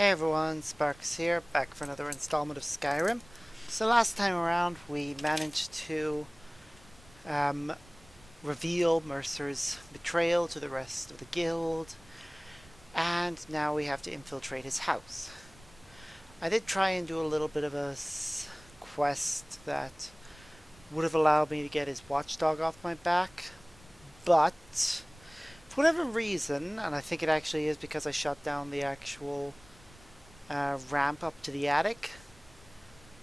Hey everyone, Sparks here, back for another installment of Skyrim. So last time around we managed to um, reveal Mercer's betrayal to the rest of the guild, and now we have to infiltrate his house. I did try and do a little bit of a quest that would have allowed me to get his watchdog off my back, but for whatever reason, and I think it actually is because I shut down the actual ramp up to the attic,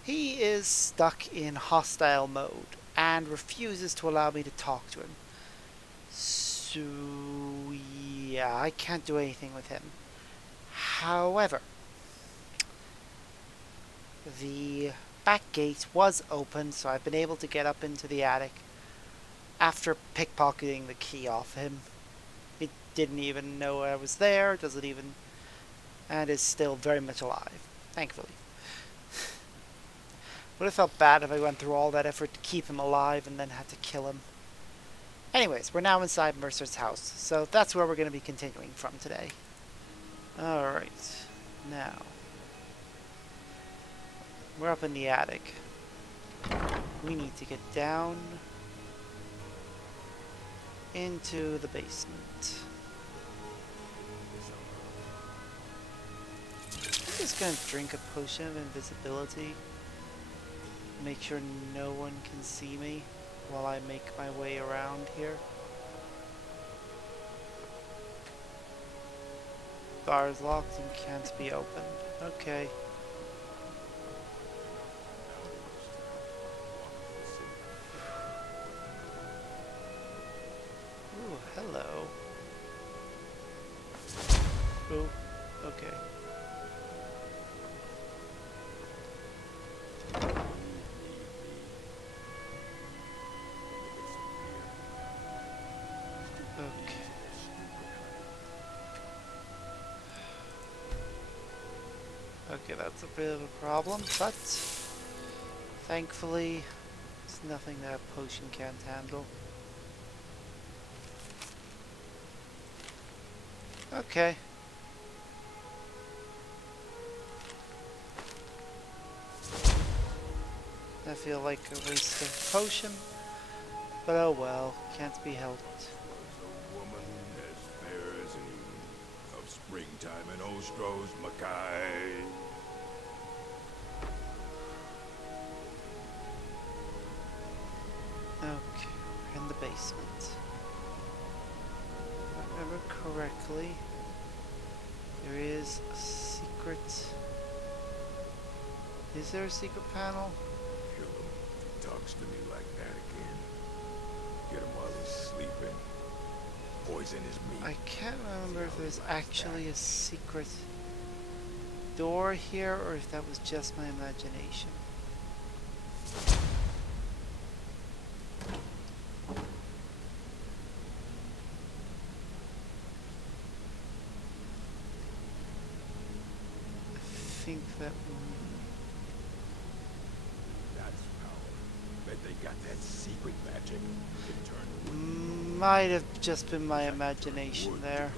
he is stuck in hostile mode and refuses to allow me to talk to him. So, yeah, I can't do anything with him. However, the back gate was open, so I've been able to get up into the attic after pickpocketing the key off him. It didn't even know I was there, doesn't even, and is still very much alive, thankfully. Would have felt bad if I went through all that effort to keep him alive and then had to kill him. Anyways, we're now inside Mercer's house, so that's where we're going to be continuing from today. Alright, now we're up in the attic. We need to get down into the basement. I'm just going to drink a potion of invisibility. Make sure no one can see me while I make my way around here. Door is locked and can't be opened. Okay. Ooh, hello. Ooh, okay. Okay, that's a bit of a problem, but thankfully it's nothing that a potion can't handle. Okay. I feel like a waste of potion, but oh well, can't be helped. Springtime in Ostro's Mackay. Okay, we're in the basement. If I remember correctly, there is a secret. Is there a secret panel? Kill him. Talks to me like that again. Get him while he's sleeping. Poison his meat. I can't remember if there's actually a secret door here or if that was just my imagination. I think that That's power. Bet they got that secret magic. It turned might have just been my imagination there.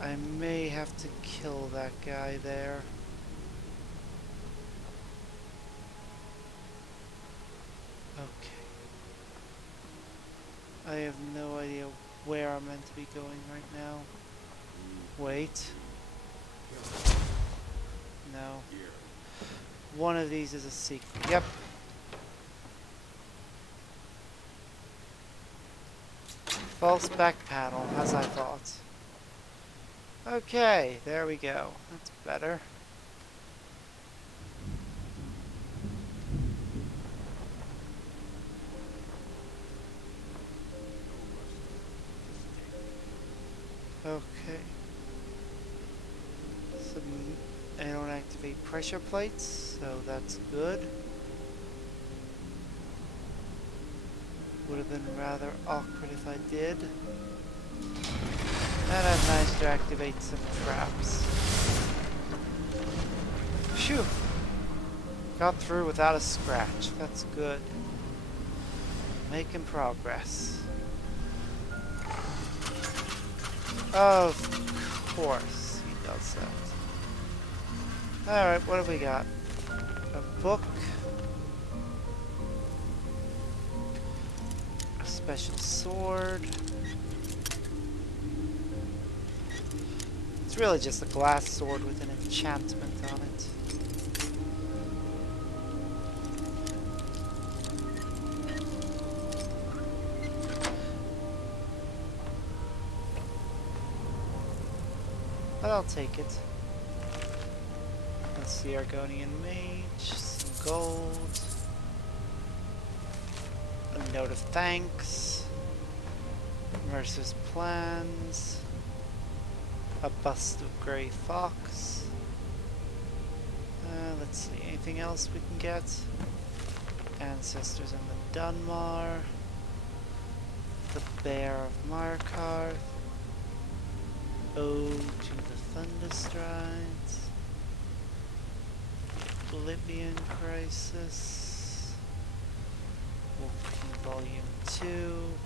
I may have to kill that guy there. Okay. I have no idea where I'm meant to be going right now. Wait. No. One of these is a secret. Yep. False back panel, as I thought. Okay, there we go. That's better. Okay. I don't activate pressure plates, so that's good. Would have been rather awkward if I did. And I've managed to activate some traps. Phew! Got through without a scratch. That's good. Making progress. Of course he does that. Alright, what have we got? A book. A special sword. It's really just a glass sword with an enchantment on it. But I'll take it. Let's see, Argonian Mage, some gold, a note of thanks, Mercer's plans, a bust of Grey Fox. Let's see, anything else we can get? Ancestors in the Dunmar, the Bear of Markarth, Ode to the Thunderstrides, Oblivion Crisis, Wolf King Volume 2,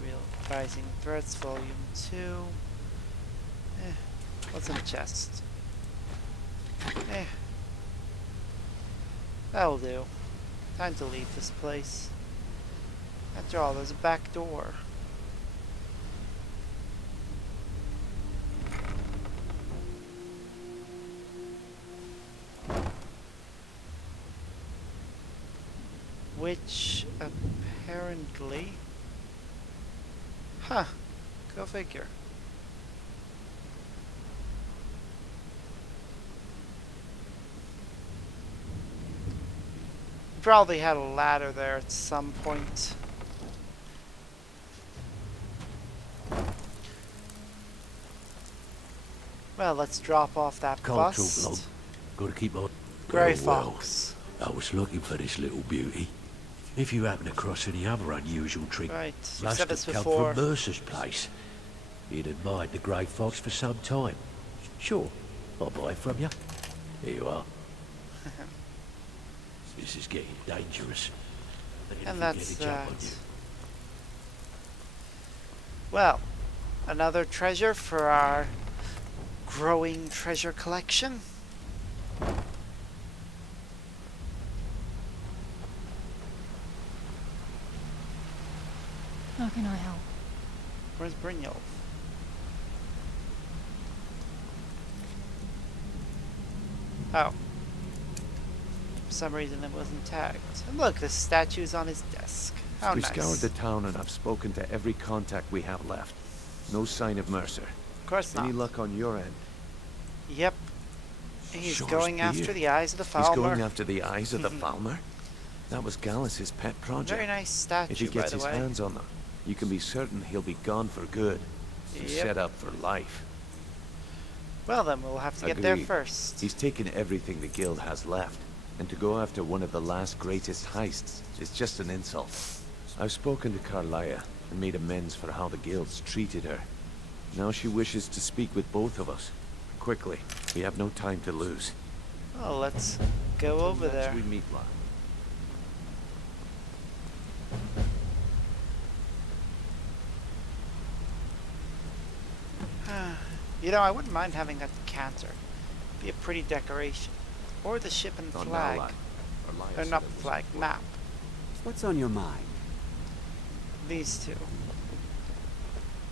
Real Rising Threats Volume 2. What's in the chest? That'll do. Time to leave this place. After all, there's a back door. Which apparently... Huh. Go figure. Probably had a ladder there at some point. Well, let's drop off that Can't talk bust. long. Gotta keep on. Grey Well, Fox. I was looking for this little beauty. If you happen across any other unusual trick, Right, you've must said have this come before. from Mercer's place. He'd admired the Grey Fox for some time. Sure, I'll buy it from you. Here you are. This is getting dangerous. And Anything that's get a jump that. on you. Well, another treasure for our growing treasure collection. How can I help? Where's Brynjolf? Oh. For some reason it wasn't tagged. And look, the statue's on his desk. How We nice. scoured the town and I've spoken to every contact we have left. No sign of Mercer. Of course not. Any luck on your end? Yep. He's Sure as going beer. after the eyes of the He's Falmer. going after the eyes of the Falmer? That was Gallus's pet project. Very nice statue, If he gets by his the way. hands on them, you can be certain he'll be gone for good. And Yep. set up for life. Well then, we'll have to get there Agreed. first. He's taken everything the guild has left, and to go after one of the last greatest heists is just an insult. I've spoken to Carlia and made amends for how the guild's treated her. Now she wishes to speak with both of us. Quickly, we have no time to lose. Oh, let's go over there. We meet one. You know, I wouldn't mind having that decanter. Be a pretty decoration. Or the ship and On flag. Nowlat. Carlia Or said not it was flag, important. map. What's on your mind? These two.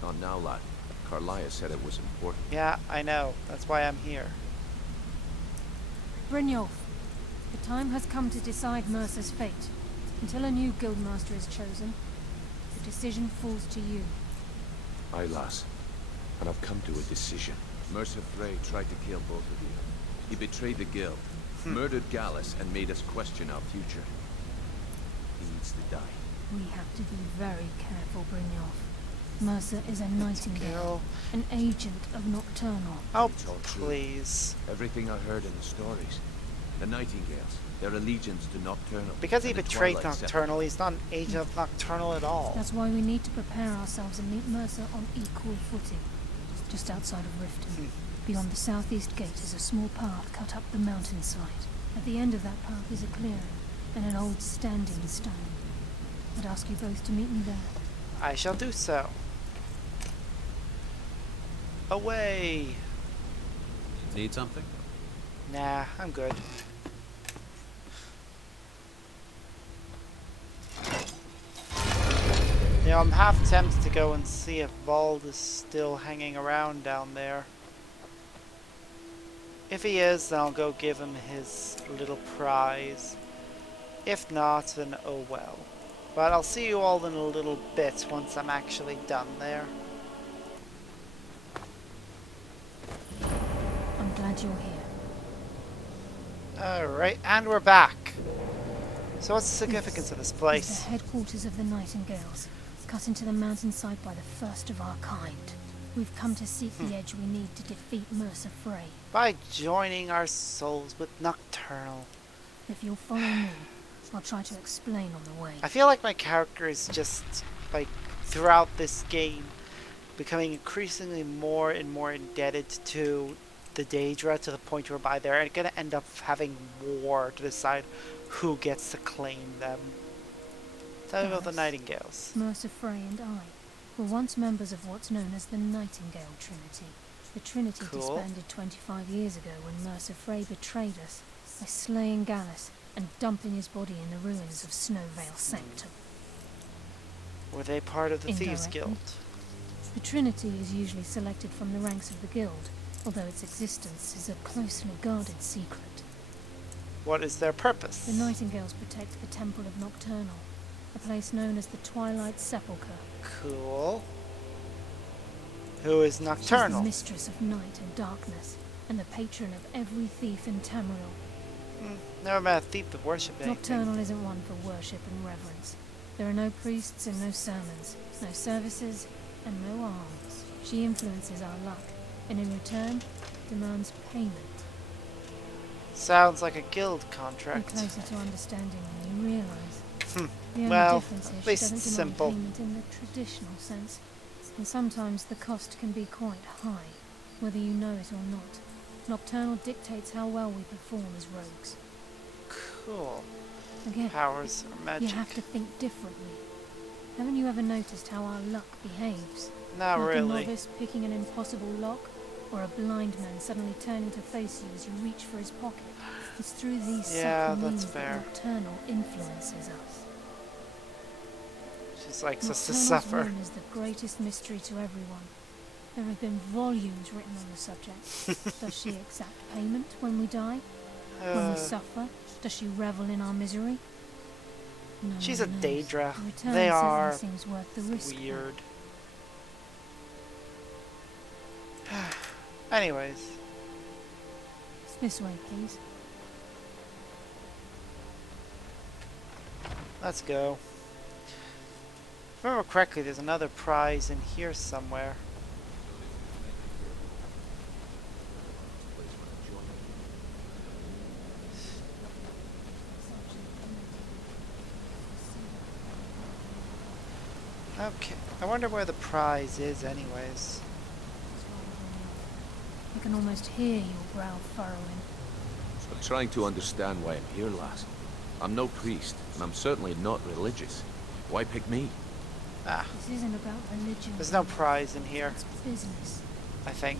On Nowlat, Carlia said it was important. Yeah, I know. That's why I'm here. Brynjolf, the time has come to decide Mercer's fate. Until a new guildmaster is chosen, the decision falls to you. Aye, lass. And I've come to a decision. Mercer Frey tried to kill both of you. He betrayed the guild, murdered Gallus, and made us question our future. He needs to die. We have to be very careful, Brynjolf. Mercer is a nightingale, an agent of Nocturnal. Oh, It's all true. please. Everything I heard in the stories. The Nightingales, their allegiance to Nocturnal. Because he and the betrayed Twilight Seven. Nocturnal, he's not an agent of Nocturnal at all. That's why we need to prepare ourselves and meet Mercer on equal footing, just outside of Riften. Beyond the southeast gate is a small path cut up the mountainside. At the end of that path is a clearing and an old standing stone. I'd ask you both to meet me there. I shall do so. away. Need something? Nah, I'm good. You know, I'm half tempted to go and see if Vald is still hanging around down there. If he is, then I'll go give him his little prize. If not, then oh well. But I'll see you all in a little bit once I'm actually done there. I'm glad you're here. Alright, and we're back. So what's the significance of this Is place? the headquarters of the Nightingales, cut into the mountainside by the first of our kind. We've come to seek the edge we need to defeat Mercer Frey. By joining our souls with Nocturnal. If you'll follow me, I'll try to explain on the way. I feel like my character is just, like, throughout this game, becoming increasingly more and more indebted to the Daedra to the point whereby they're going to end up having war to decide who gets to claim them. Tell me about the Yes. Nightingales. Mercer Frey and I were once members of what's known as the Nightingale Trinity. The Trinity Cool. disbanded 25 years ago when Mercer Frey betrayed us by slaying Gallus and dumping his body in the ruins of Snowvale Sanctum. Were they part of the Thieves Indirectly. Guild? The Trinity is usually selected from the ranks of the Guild, although its existence is a closely guarded secret. What is their purpose? The Nightingales protect the Temple of Nocturnal, a place known as the Twilight Sepulchre. Cool. Who is She's the Nocturnal? mistress of night and darkness, and the patron of every thief in Tamriel. Never met a thief to worship anything. Nocturnal isn't one for worship and reverence. There are no priests and no sermons, no services and no alms. She influences our luck, and in return, demands payment. Sounds like a guild You're contract. closer to understanding than you realise. The only Well, difference at is she least doesn't it's demand simple. payment in the traditional sense, and sometimes the cost can be quite high, whether you know it or not. Nocturnal dictates how well we perform as rogues. Cool. Again, Powers or you magic? have to think differently. Haven't you ever noticed how our luck behaves? Not Like a really. novice picking an impossible lock, or a blind man suddenly turning to face you as you reach for his pocket. It's through these Yeah, subtle that's means fair. that Nocturnal influences us. She likes us to Nocturnal's suffer. ruin is the greatest mystery to everyone. There have been volumes written on the subject. Does she exact payment when we die? When we suffer? Does she revel in our misery? No She's one a knows. Daedra. The return They certainly are seems worth the risk. weird. Anyways, This way, please. let's go. If I remember correctly, there's another prize in here somewhere. Okay, I wonder where the prize is anyways. I can almost hear your brow furrowing. I'm trying to understand why I'm here, lass. I'm no priest, and I'm certainly not religious. Why pick me? Ah, This isn't about religion. there's no prize in here, It's business. I think.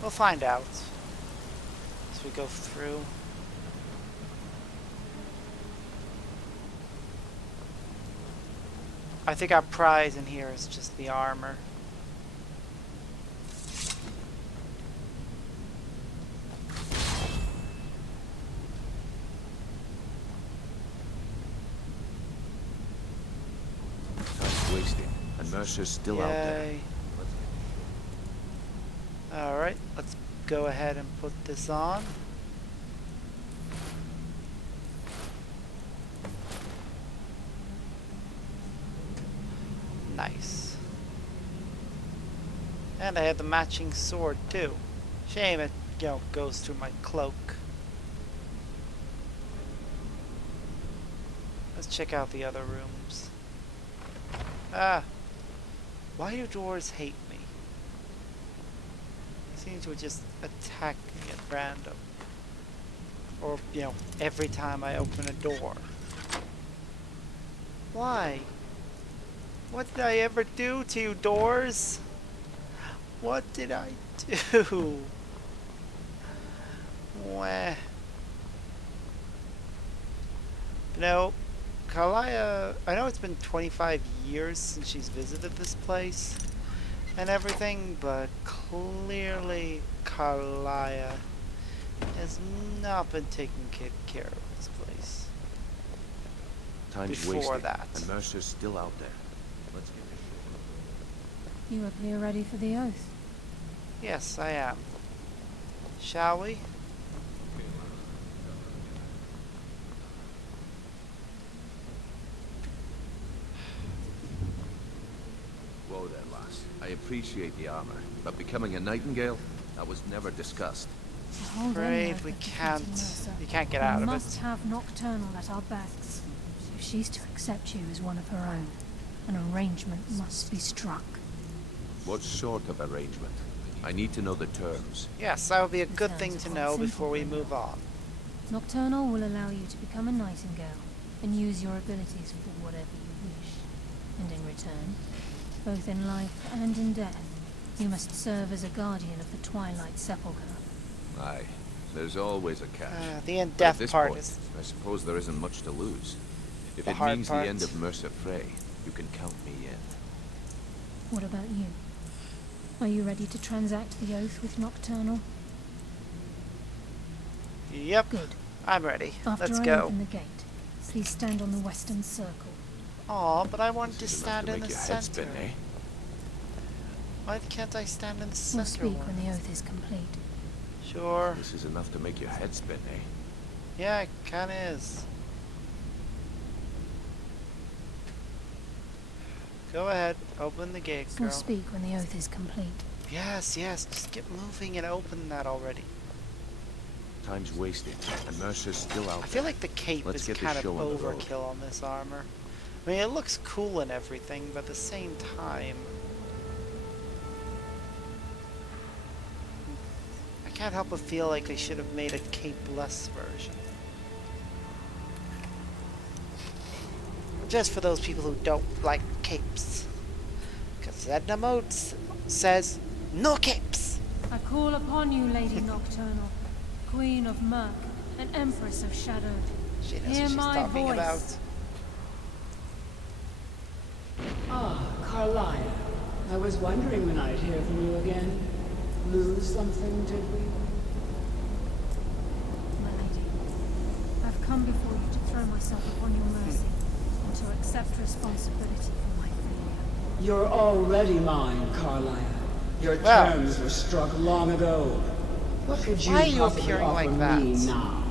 We'll find out as we go through. I think our prize in here is just the armor. Time's wasting, and Mercer's still out there. Yay. Alright, let's go ahead and put this on. Nice. And I have the matching sword too. Shame it, goes through my cloak. Let's check out the other rooms. Ah. Why do doors hate me? They seem to just attack me at random. Or, every time I open a door. Why? What did I ever do to you, doors? What did I do? Wah. No, Carlia, I know it's been 25 years since she's visited this place and everything, but clearly Carlia has not been taking good care of this place. Time's Before wasted, that. and Mercer's still out there. Let's get this shit. You appear ready for the oath. Yes, I am. Shall we? Whoa there, lass. I appreciate the armor, but becoming a nightingale? That was never discussed. To hold any Afraid oath we of defeating can't. Mercer, We can't get we out of must it. have Nocturnal at our backs. If she's to accept you as one of her own, an arrangement must be struck. What sort of arrangement? I need to know the terms. Yes, that would be a The good terms thing are to quite know simple, before we then. move on. Nocturnal will allow you to become a nightingale and use your abilities for whatever you wish. And in return, both in life and in death, you must serve as a guardian of the Twilight Sepulchre. Aye, there's always a catch. The end But at death this part point, is I suppose there isn't much to lose. If the it hard means part. the end of Mercer Frey, you can count me in. What about you? Are you ready to transact the oath with Nocturnal? Yep, Good. I'm ready. After Let's I go. open the gate, please stand on the western circle. Aw, but I want to This is stand enough in to the make your head center. spin, eh? Why can't I stand in the We'll center speak one? when the oath is complete. Sure. This is enough to make your head spin, eh? Yeah, it kinda is. Go ahead, open the gate, We'll girl. speak when the oath is complete. Yes, yes, just get moving and open that already. Time's wasted, and Mercer's still out I feel there. like the cape Let's is get this kind of show on the road. overkill on this armor. I mean, it looks cool and everything, but at the same time, I can't help but feel like they should have made a cape-less version. Just for those people who don't like capes. Because Edna Mode says, no capes! I call upon you, Lady Nocturnal, Queen of Murk and Empress of Shadow. She knows Hear what she's my talking voice. about. Ah, Carlia. I was wondering when I'd hear from you again. Lose something, did we? My lady, I've come before you to throw myself upon your mercy and to accept responsibility for my failure. You're already mine, Carlia. Your Well. terms were struck long ago. What could you Why are you possibly appearing offer like that? me now?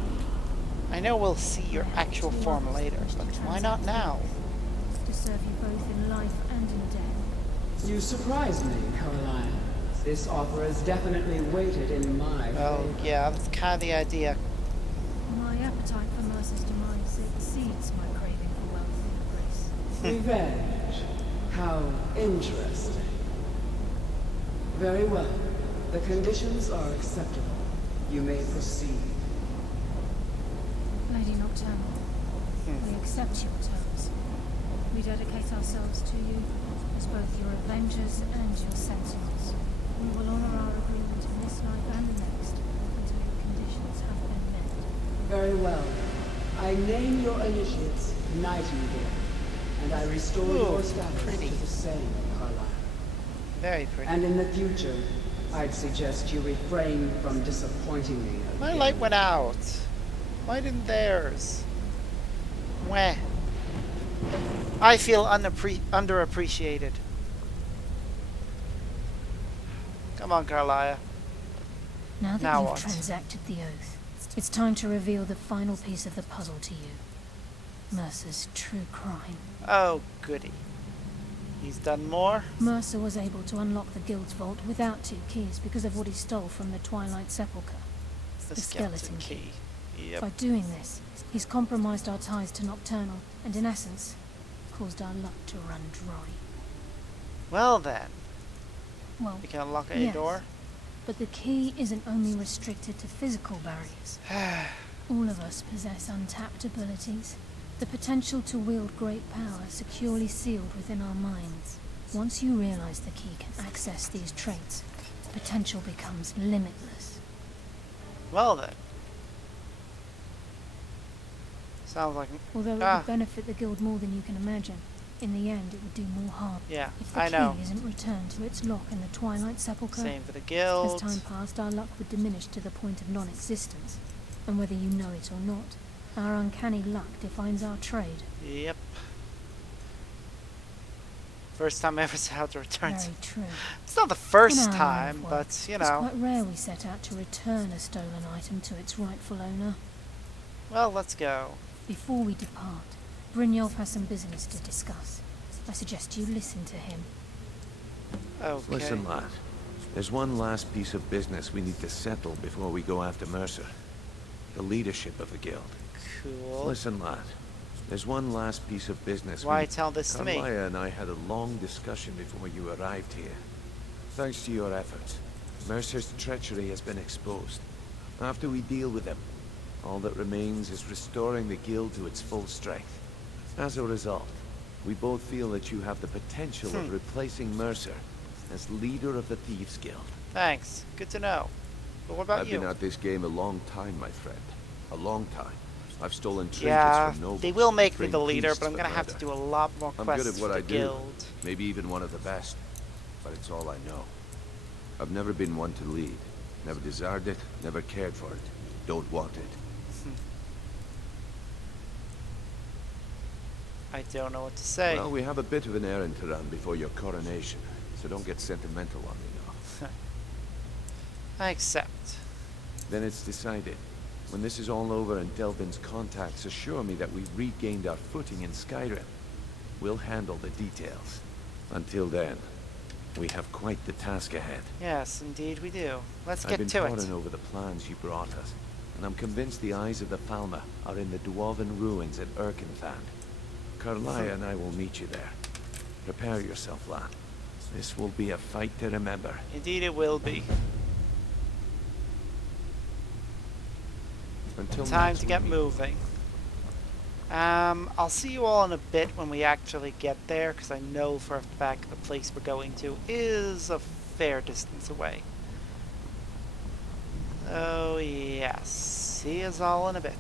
I know we'll see your actual form later, but why not now? To serve you both in life and in death. You surprise me, Carlia. This offer is definitely weighted in my Oh, favor. yeah, that's kind of the idea. My appetite for Mercer's demise exceeds my craving for wealth and grace. Revenge. How interesting. Very well. The conditions are acceptable. You may proceed. Lady Nocturnal, we accept your terms. We dedicate ourselves to you as both your avengers and your sentinels. We will honor our agreement in this life and the next until your conditions have been met. Very well. I name your initiates Nightingale, and I restore Ooh, your status pretty. to the same, Carlisle. Very pretty. And in the future, I'd suggest you refrain from disappointing me My again. light went out. Why didn't theirs? Weh. I feel underappreciated. Come on, Carlia. Now that Now you've what? transacted the oath, it's time to reveal the final piece of the puzzle to you. Mercer's true crime. Oh, goody. He's done more? Mercer was able to unlock the Guild's vault without 2 keys because of what he stole from the Twilight Sepulchre. The The skeleton key. Yep. By doing this, he's compromised our ties to Nocturnal, and in essence, caused our luck to run dry. Well then, Well, we can unlock a yes, door. but the key isn't only restricted to physical barriers. All of us possess untapped abilities, the potential to wield great power securely sealed within our minds. Once you realize the key can access these traits, potential becomes limitless. Well then. Sounds like... Although it Ah. would benefit the guild more than you can imagine, in the end it would do more harm. Yeah, If the I key know. isn't returned to its lock in the Twilight Sepulchre, Same for the as guild. time passed our luck would diminish to the point of non-existence. And whether you know it or not, our uncanny luck defines our trade. Yep. First time I ever set out to return. Very true. It's not the first In our line time, of work, but you It's know. quite rare we set out to return a stolen item to its rightful owner. Well, let's go. Before we depart, Brynjolf has some business to discuss. I suggest you listen to him. Okay. Listen, lad. There's one last piece of business we need to settle before we go after Mercer. The leadership of the guild. Cool. Listen, lad. There's one last piece of business. Why tell this to me? Carlia and I had a long discussion before you arrived here. Thanks to your efforts, Mercer's treachery has been exposed. After we deal with him, all that remains is restoring the guild to its full strength. As a result, we both feel that you have the potential of replacing Mercer as leader of the Thieves Guild. Thanks. Good to know. But what about I've you? been at this game a long time, my friend. A long time. I've stolen trinkets Yeah, from nobles. they will make me trained the leader, priests but I'm for gonna have to murder. do a lot more I'm quests good at what for I the do. guild. Maybe even one of the best. But it's all I know. I've never been one to lead. Never desired it, never cared for it. Don't want it. I don't know what to say. Well, we have a bit of an errand to run before your coronation, so don't get sentimental on me now. I accept. Then it's decided. When this is all over and Delvin's contacts assure me that we've regained our footing in Skyrim, we'll handle the details. Until then, we have quite the task ahead. Yes, indeed we do. Let's I've get been to poring it. over the plans you brought us, and I'm convinced the eyes of the Falmer are in the Dwarven ruins at Erkenthand. Carlia and I will meet you there. Prepare yourself, lad. This will be a fight to remember. Indeed it will be. Until Time next to get week. moving. I'll see you all in a bit when we actually get there, because I know for a fact the place we're going to is a fair distance away. Oh yes, see us all in a bit.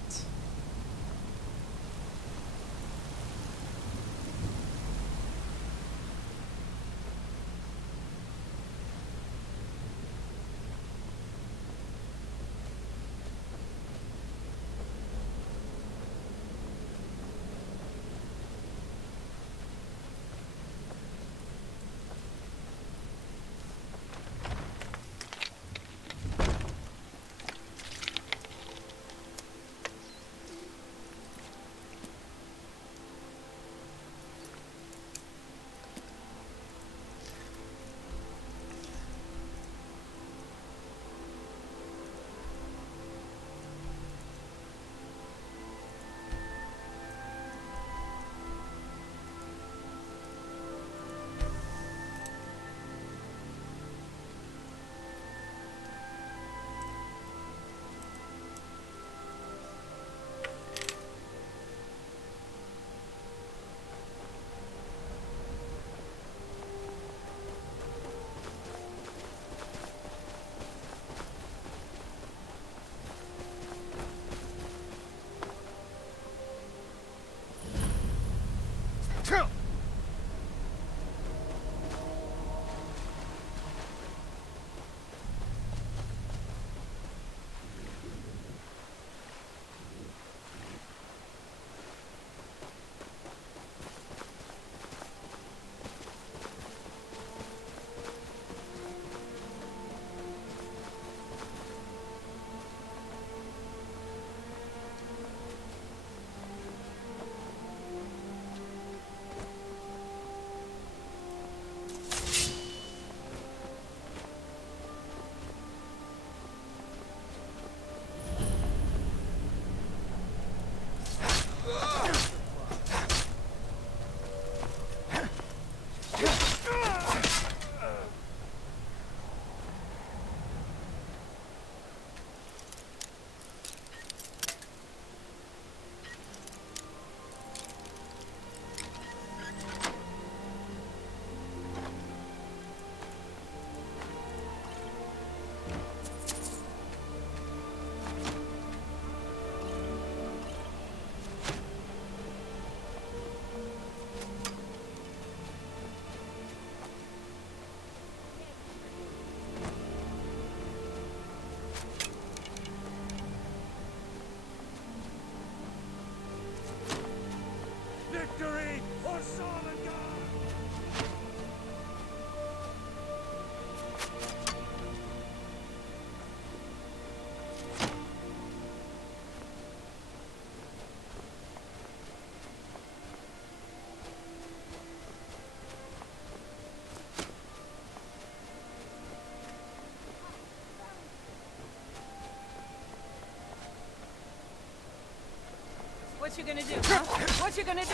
What you gonna do, huh? What you gonna do?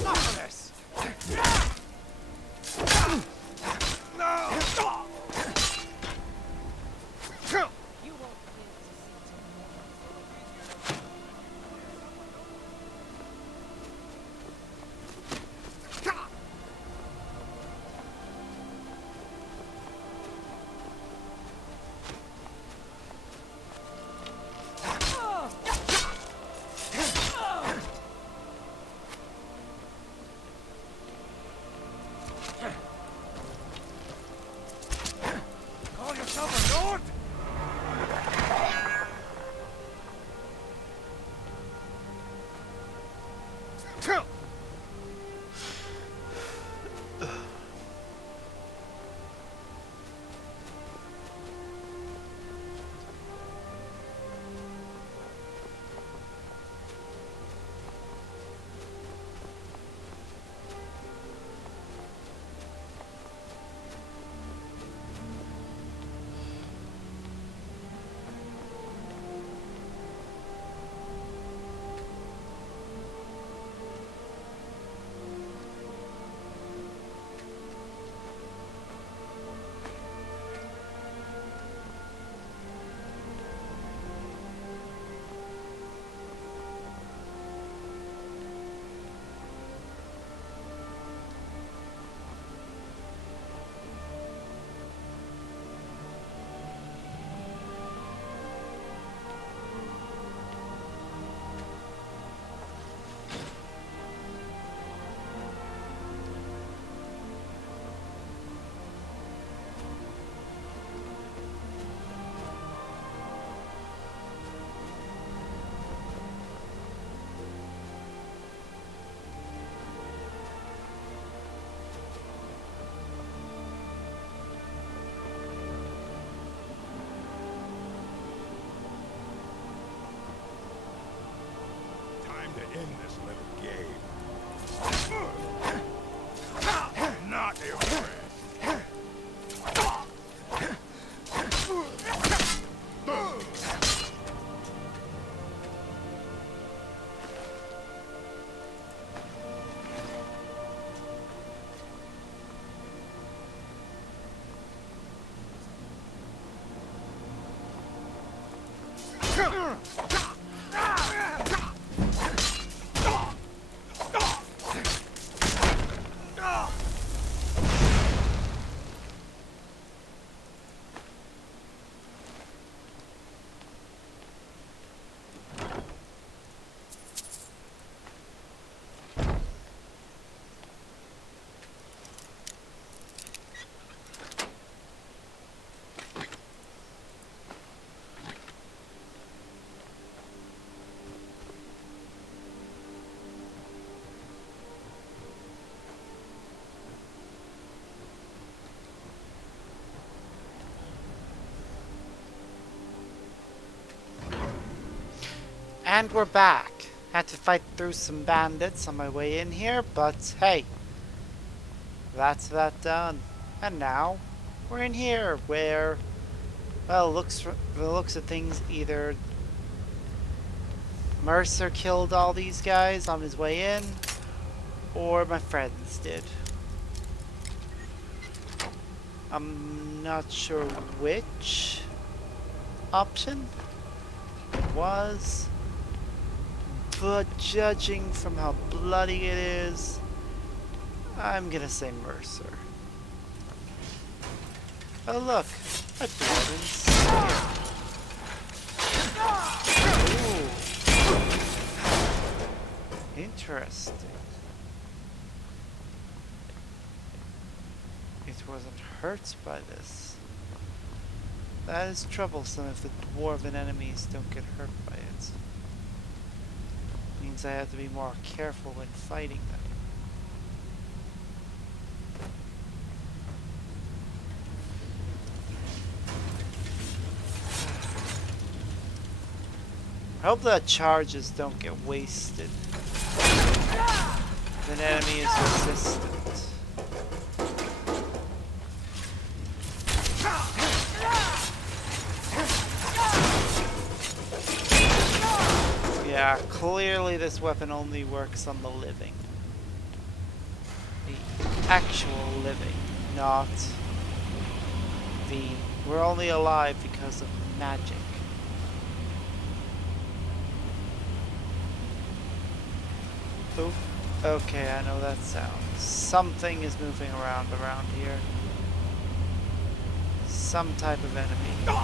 Enough of this! You won't live to see Call yourself a lord? Time to end this little game. Not impressed. And we're back. Had to fight through some bandits on my way in here, but hey, that's that done. And now we're in here where, well, the looks of things, either Mercer killed all these guys on his way in, or my friends did. I'm not sure which option it was, but judging from how bloody it is, I'm gonna say Mercer. Oh look, a dwarven's here. Ooh. Interesting. It wasn't hurt by this. That is troublesome if the dwarven enemies don't get hurt by it. Means I have to be more careful when fighting them. I hope the charges don't get wasted. If an enemy is resistant. Yeah, clearly this weapon only works on the living. The actual living, not the... We're only alive because of magic. Oof. Okay, I know that sound. Something is moving around here. Some type of enemy.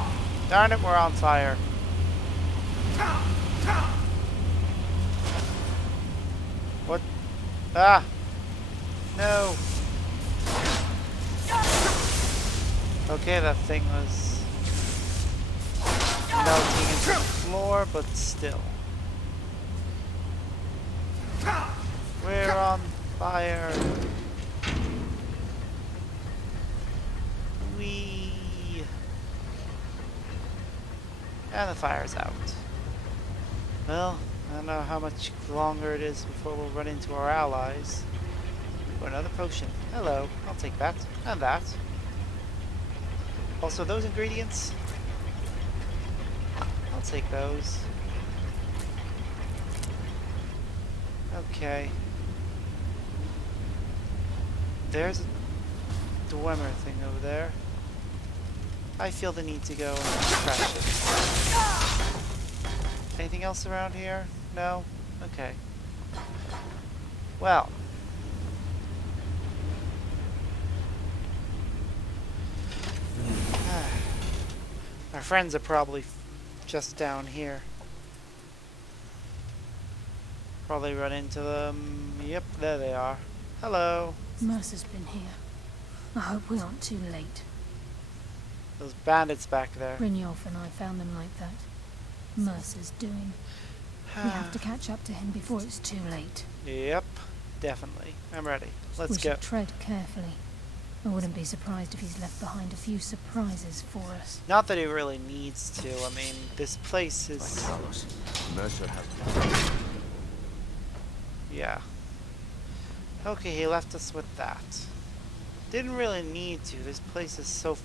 Darn it, we're on fire. What? Ah! No! Okay, that thing was melting into the floor, but still. We're on fire. Whee! And the fire's out. Well, I don't know how much longer it is before we'll run into our allies. Oh, another potion. Hello. I'll take that. And that. Also, those ingredients. I'll take those. Okay. There's a Dwemer thing over there. I feel the need to go and crash it. Anything else around here? No? Okay. Well. Our friends are probably just down here. Probably run into them. Yep, there they are. Hello. Mercer's been here. I hope we aren't too late. Those bandits back there. Brynjolf and I found them like that. Mercer's doing. We have to catch up to him before it's too late. Yep, definitely. I'm ready. Let's we go. should tread carefully. I wouldn't be surprised if he's left behind a few surprises for us. Not that he really needs to. I mean, this place is... Carlos, Mercer has... Yeah. Okay, he left us with that. Didn't really need to. This place is so...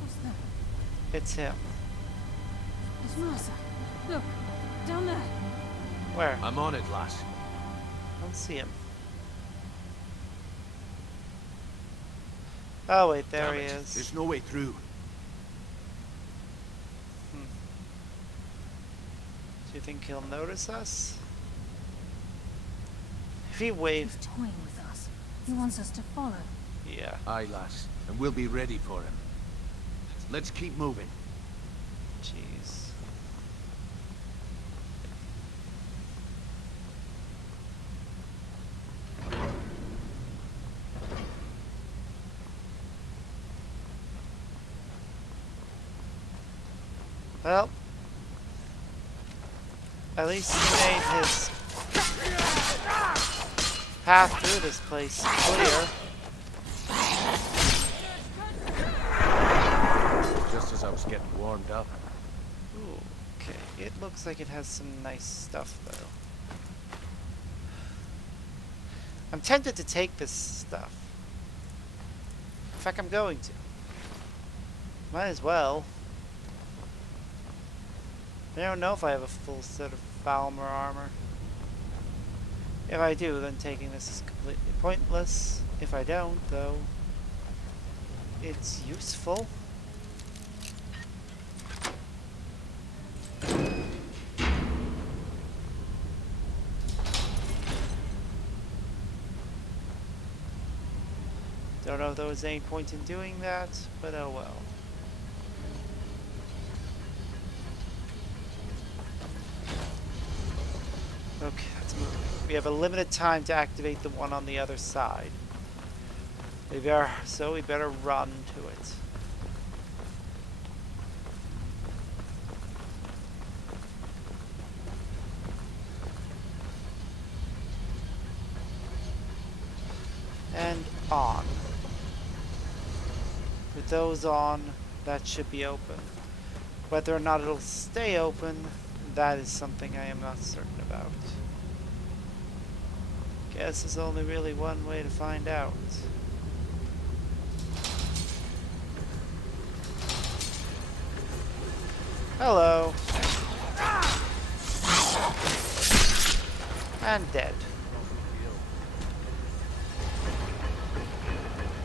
What's that? It's him. It's Mercer. Look, down there. Where? I'm on it, lass. I don't see him. Oh wait, there Damn he it. is. There's no way through. Do you think he'll notice us? If he waves... He's toying with us. He wants us to follow. Yeah. Aye, lass. And we'll be ready for him. Let's keep moving. Jeez. Well, at least he made his path through this place clear. Just as I was getting warmed up. Ooh, okay, it looks like it has some nice stuff though. I'm tempted to take this stuff. In fact, I'm going to. Might as well. I don't know if I have a full set of Falmer armor. If I do, then taking this is completely pointless. If I don't, though, it's useful. Don't know if there was any point in doing that, but oh well. Okay, let's move. We have a limited time to activate the one on the other side. We better run to it. And on. With those on, that should be open. Whether or not it'll stay open, that is something I am not certain about. Guess there's only really one way to find out. Hello. And dead.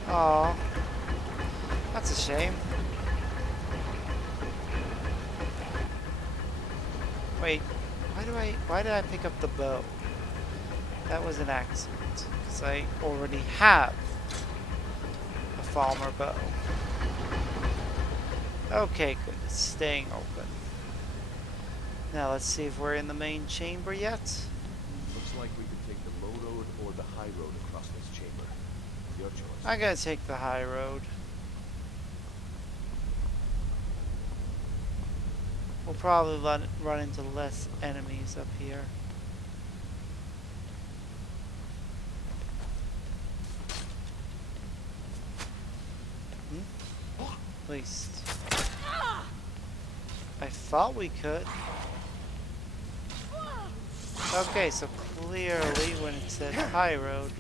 Oh, that's a shame. Wait, why did I pick up the bow? That was an accident, because I already have a Falmer bow. Okay, good, it's staying open. Now let's see if we're in the main chamber yet. Looks like we could take the low road or the high road across this chamber. Your choice. I'm gonna take the high road. We'll probably run into less enemies up here. At least I thought we could. Okay, so clearly when it said high road,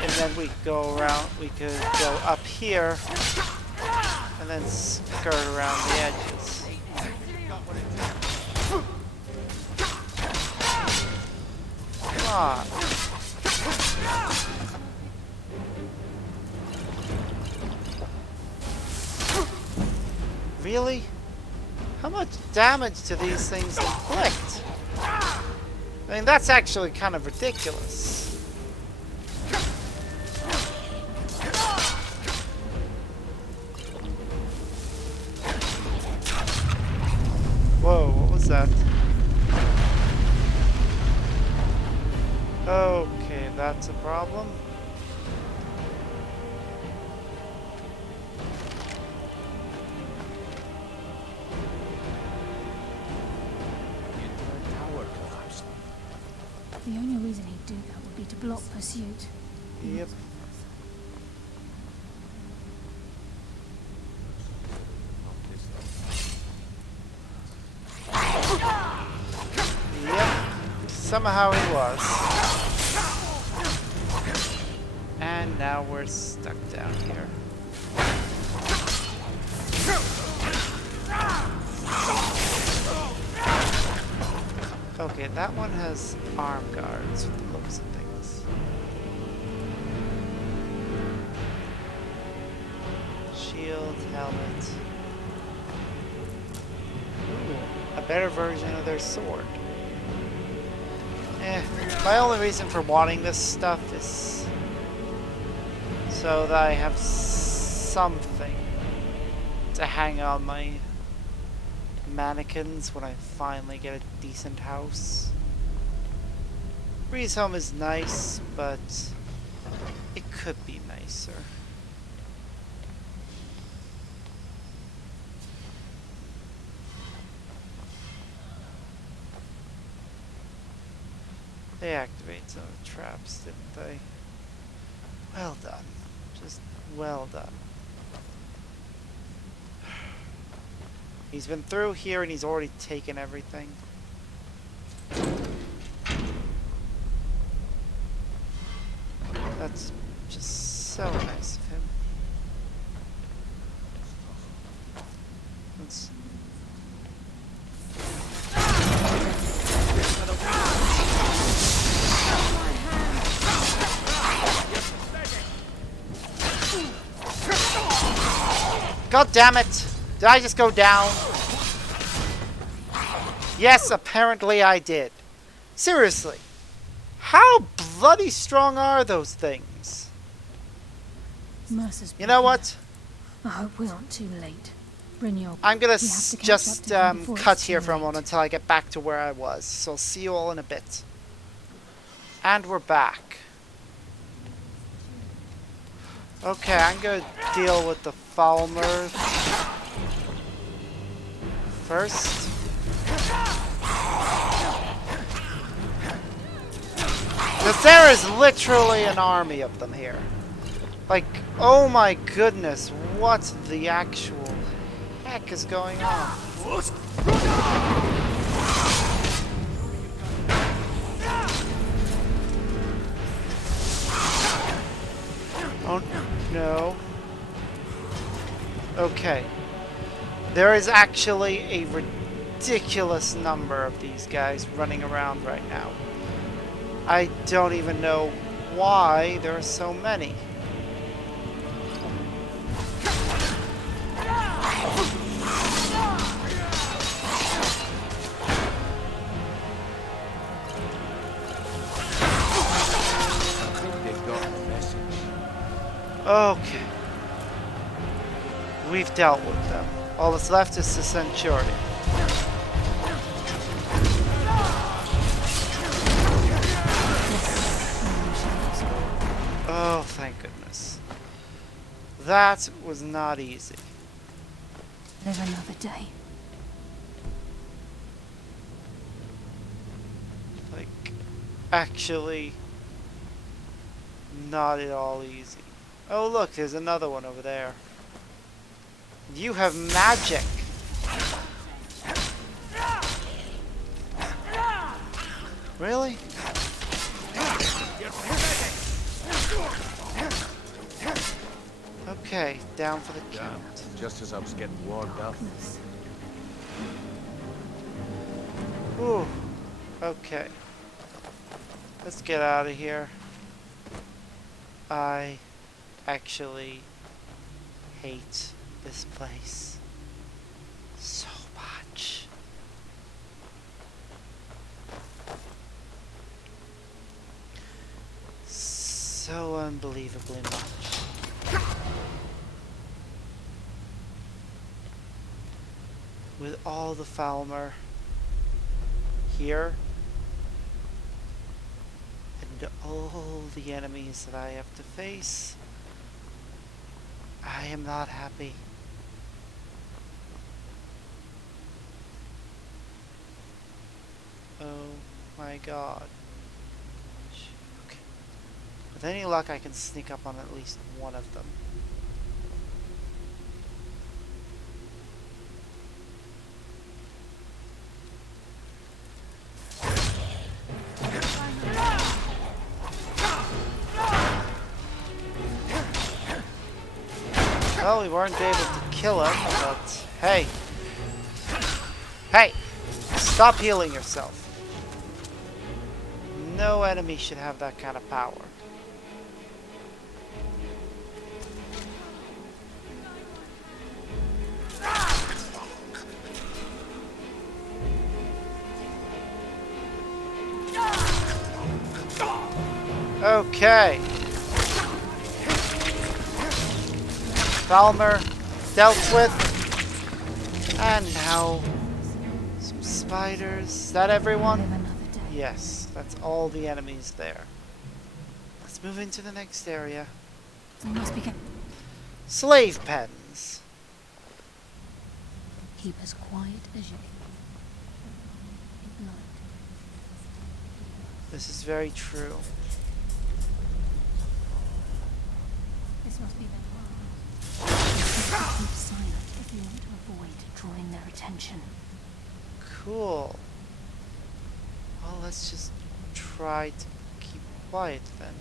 and then we go around, we could go up here and then skirt around the edges. Come on. Really? How much damage do these things inflict? I mean, that's actually kind of ridiculous. Whoa, what was that? Okay, that's a problem. The only reason he'd do that would be to block pursuit. Yep. Yep. Somehow he was. And now we're stuck down here. Okay, that one has arm guards with the looks of things. Shield, helmet. Ooh, a better version of their sword. My only reason for wanting this stuff is so that I have something to hang on my mannequins when I finally get a decent house. Breeze Home is nice, but it could be nicer. They activate some of the traps, didn't they? Well done. Just well done. He's been through here and he's already taken everything. That's just so nice of him. Let's... God damn it! Did I just go down? Yes, apparently I did. Seriously. How bloody strong are those things? Mercer's You know what? I hope we aren't too late. Brynjolf, I'm gonna we have to catch just up to him before cut it's here too for a late. moment until I get back to where I was. So I'll see you all in a bit. And we're back. Okay, I'm gonna deal with the Falmer first. Because there is literally an army of them here. Like, oh my goodness, what the actual heck is going on? Oh no. Okay. There is actually a ridiculous number of these guys running around right now. I don't even know why there are so many. I think they got the message. Okay. We've dealt with them. All that's left is the Centurion. Oh, thank goodness. That was not easy. Live another day. Like, actually, not at all easy. Oh, look, there's another one over there. You have magic. Really? Okay, down for the count. Just as I was getting warmed up. Ooh. Okay. Let's get out of here. I actually hate this place so much. So unbelievably much. With all the Falmer here and all the enemies that I have to face, I am not happy. Oh my god. Okay. With any luck, I can sneak up on at least one of them. Well, we weren't able to kill him, but hey. Hey! Stop healing yourself. No enemy should have that kind of power. Okay. Falmer dealt with. And now some spiders. Is that everyone? Live another day. Yes, that's all the enemies there. Let's move into the next area. I must be Slave pens. keep as quiet as you can. Ignite. This is very true. This must be the keep silent if you want to avoid drawing their attention. Cool. Well, let's just try to keep quiet then.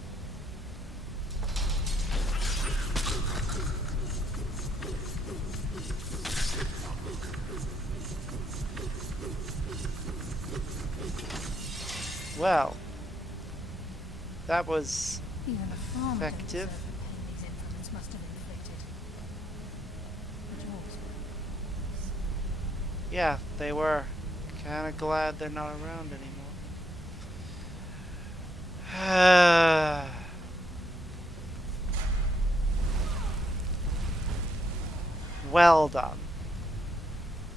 Well, that was Even the farmer didn't effective. deserve the pain these infamous must have inflicted. But yours were. Yeah, they were. Kinda glad they're not around anymore. Well done.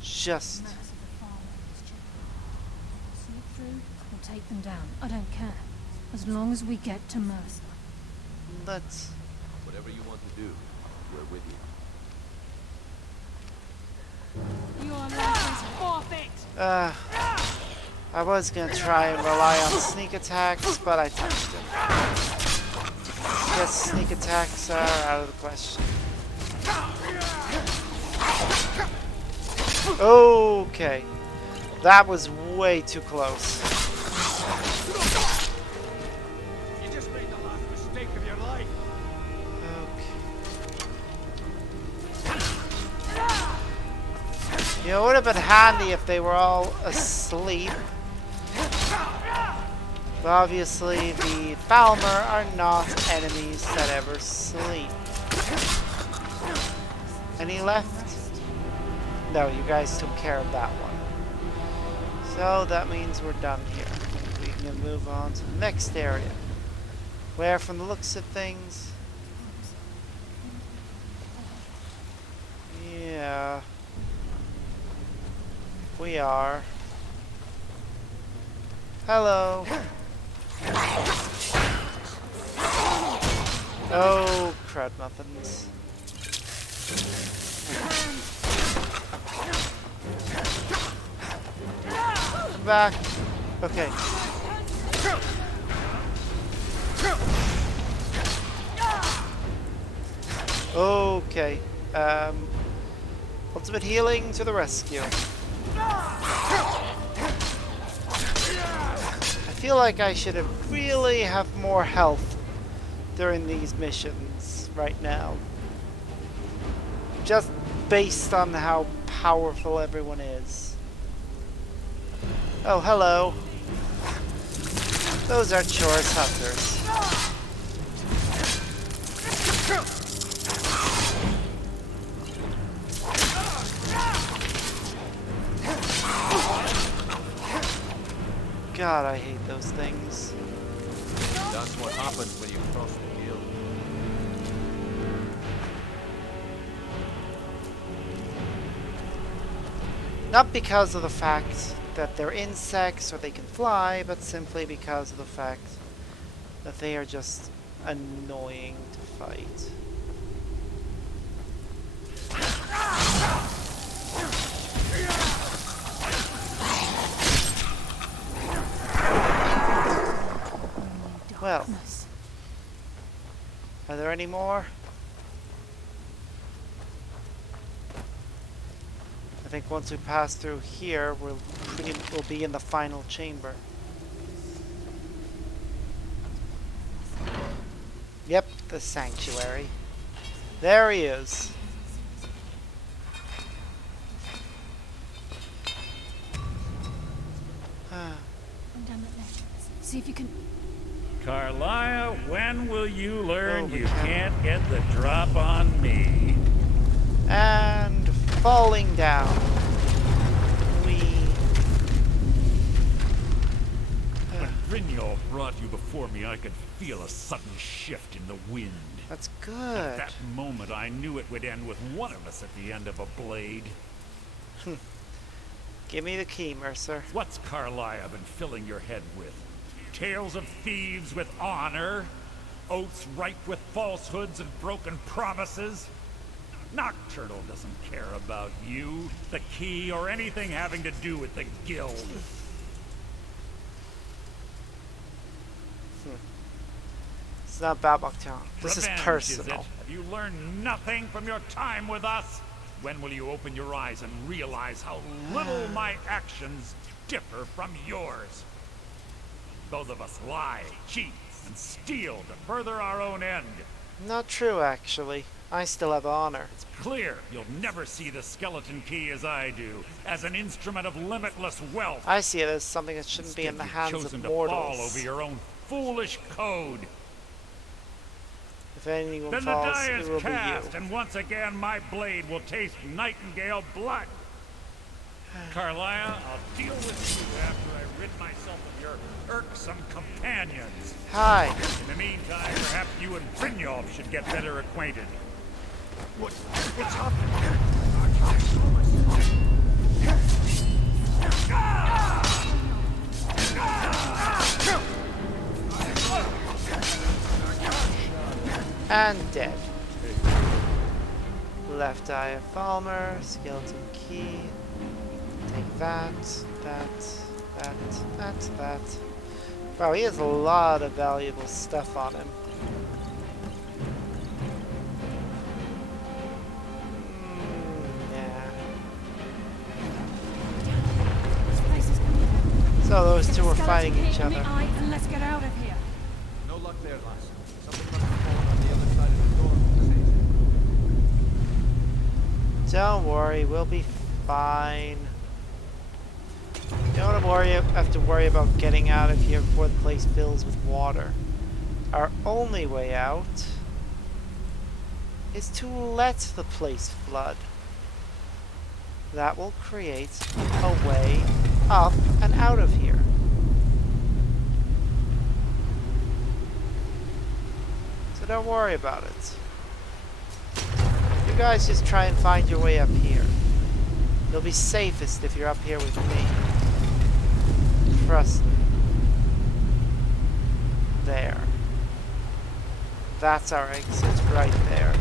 Just Mass of the farmer is just sneak through or take them down. I don't care. As long as we get to Mercer. let's Whatever you want to do, we're with you. Your life is forfeit! I was gonna try and rely on sneak attacks, but I touched him. Yes, sneak attacks are out of the question. Okay. That was way too close. You just made the last mistake of your life. Okay. You know, it would have been handy if they were all asleep. But obviously, the Falmer are not enemies that ever sleep. Any left? No, you guys took care of that one. So that means we're done here. We can move on to the next area. Where, from the looks of things... Yeah... We are. Hello. Oh, crud muffins. Come back. Okay. Okay. Ultimate healing to the rescue. I feel like I should really have more health during these missions right now. Just based on how powerful everyone is. Oh, hello. Those are Chorus Hunters. God, I hate those things. That's what happens when you cross the guild. Not because of the fact that they're insects or they can fly, but simply because of the fact that they are just annoying to fight. Well, are there any more? I think once we pass through here, we'll be in the final chamber. Yep, the sanctuary. There he is. See if you can... Carlia, when will you learn you can. can't get the drop on me? And falling down. When Brynjolf brought you before me, I could feel a sudden shift in the wind. That's At good. that moment, I knew it would end with one of us at the end of a blade. Give me the key, Mercer. What's Carlia been filling your head with? Tales of thieves with honor? Oaths ripe with falsehoods and broken promises? Nocturnal doesn't care about you, the key, or anything having to do with the guild. It's not about Nocturnal. This Revenge, is personal. Is it? Have you learned nothing from your time with us? When will you open your eyes and realize how little my actions differ from yours? Both of us lie, cheat, and steal to further our own end. Not true, actually. I still have honor. It's clear you'll never see the skeleton key as I do, as an instrument of limitless wealth. I see it as something that shouldn't be in the Instead, hands you've chosen of to fall mortals. over your own foolish code. If anyone Then the falls, die it is will cast, be you. and once again my blade will taste nightingale blood. Carlia, I'll deal with you after I rid myself of your irksome companions. Hi. In the meantime, perhaps you and Brynjolf should get better acquainted. What's happening? And dead. Left eye of Falmer, skeleton key. Take that, that. Wow, he has a lot of valuable stuff on him. Yeah. This place is coming. So those two are Skeleton fighting key each in the other. eye, and let's get out of here. No luck there, lass. Something must have fallen on the other side of the door. Don't worry, we'll be fine. You don't have to worry about getting out of here before the place fills with water. Our only way out is to let the place flood. That will create a way up and out of here. So don't worry about it. You guys just try and find your way up here. You'll be safest if you're up here with me. Trust me. There. That's our exit right there.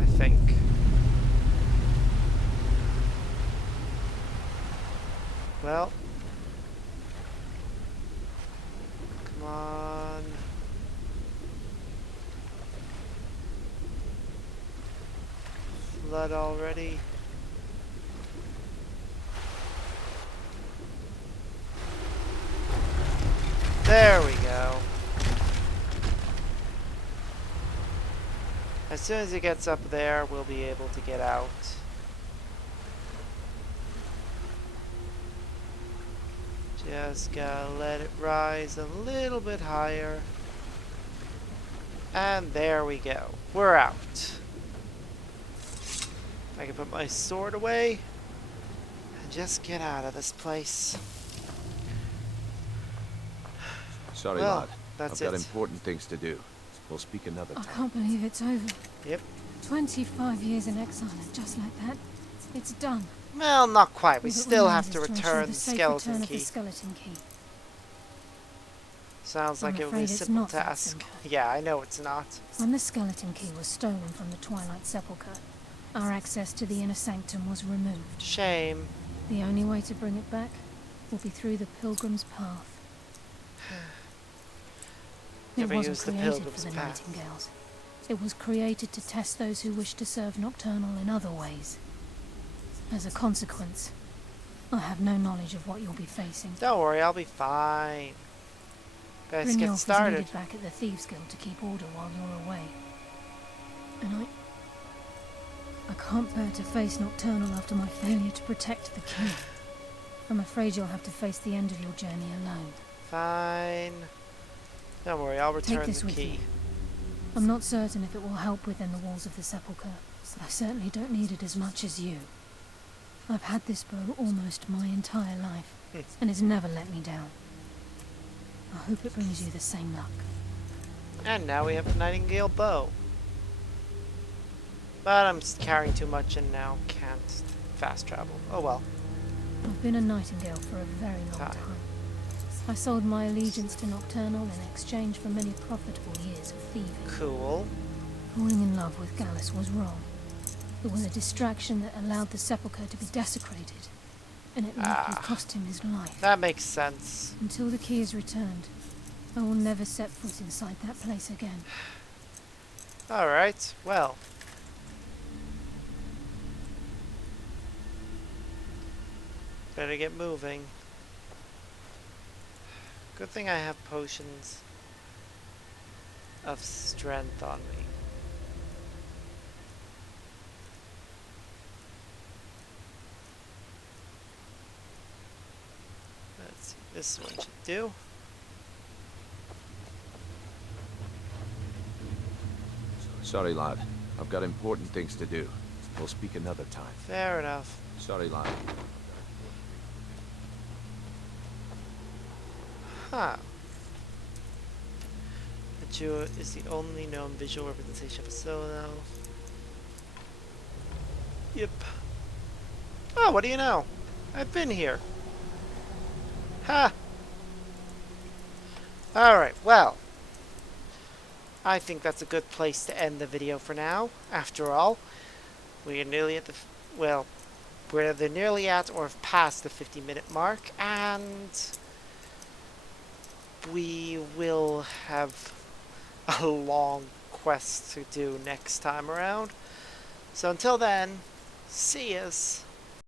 I think. Well. Come on. Flood already. There we go. As soon as it gets up there, we'll be able to get out. Just gotta let it rise a little bit higher. And there we go. We're out. I can put my sword away and just get out of this place. Sorry, Well, lad. that's I've got it. important things to do. We'll speak another I time. can't believe it's over. Yep. 25 years in exile, and just like that, it's done. Well, not quite. We All that still have remains to is ensure return the safe skeleton return of key. the skeleton key. Sounds like I'm it would be a afraid it's simple not that task. simple. Yeah, I know it's not. When the skeleton key was stolen from the Twilight Sepulchre, our access to the inner sanctum was removed. Shame. The only way to bring it back will be through the Pilgrim's Path. It Never wasn't used the created Pilgrim's for the Path. Nightingales. It was created to test those who wish to serve Nocturnal in other ways. As a consequence, I have no knowledge of what you'll be facing. Don't worry, I'll be fine. Let's get Brynjolf is started. needed back at the Thieves Guild to keep order while you're away. And I can't bear to face Nocturnal after my failure to protect the king. I'm afraid you'll have to face the end of your journey alone. Fine. Don't worry, I'll return Take this the with key. you. I'm not certain if it will help within the walls of the Sepulchre, but I certainly don't need it as much as you. I've had this bow almost my entire life, and it's never let me down. I hope it brings you the same luck. And now we have the Nightingale bow. But I'm carrying too much and now can't fast travel. Oh well. I've been a Nightingale for a very long time. I sold my allegiance to Nocturnal in exchange for many profitable years of thieving. Cool. Falling in love with Gallus was wrong. It was a distraction that allowed the Sepulchre to be desecrated, and it likely cost him his life. That makes sense. Until the key is returned, I will never set foot inside that place again. Alright, well. Better get moving. Good thing I have potions of strength on me. Let's see, this one should do. Sorry, lad. I've got important things to do. We'll speak another time. Fair enough. Sorry, lad. Huh. Achua is the only known visual representation of a solo. Yep. Oh, what do you know? I've been here. Ha! Alright, well. I think that's a good place to end the video for now. After all, we are nearly at the... well, we're either nearly at or have passed the 50-minute mark, and we will have a long quest to do next time around. So until then, see yas.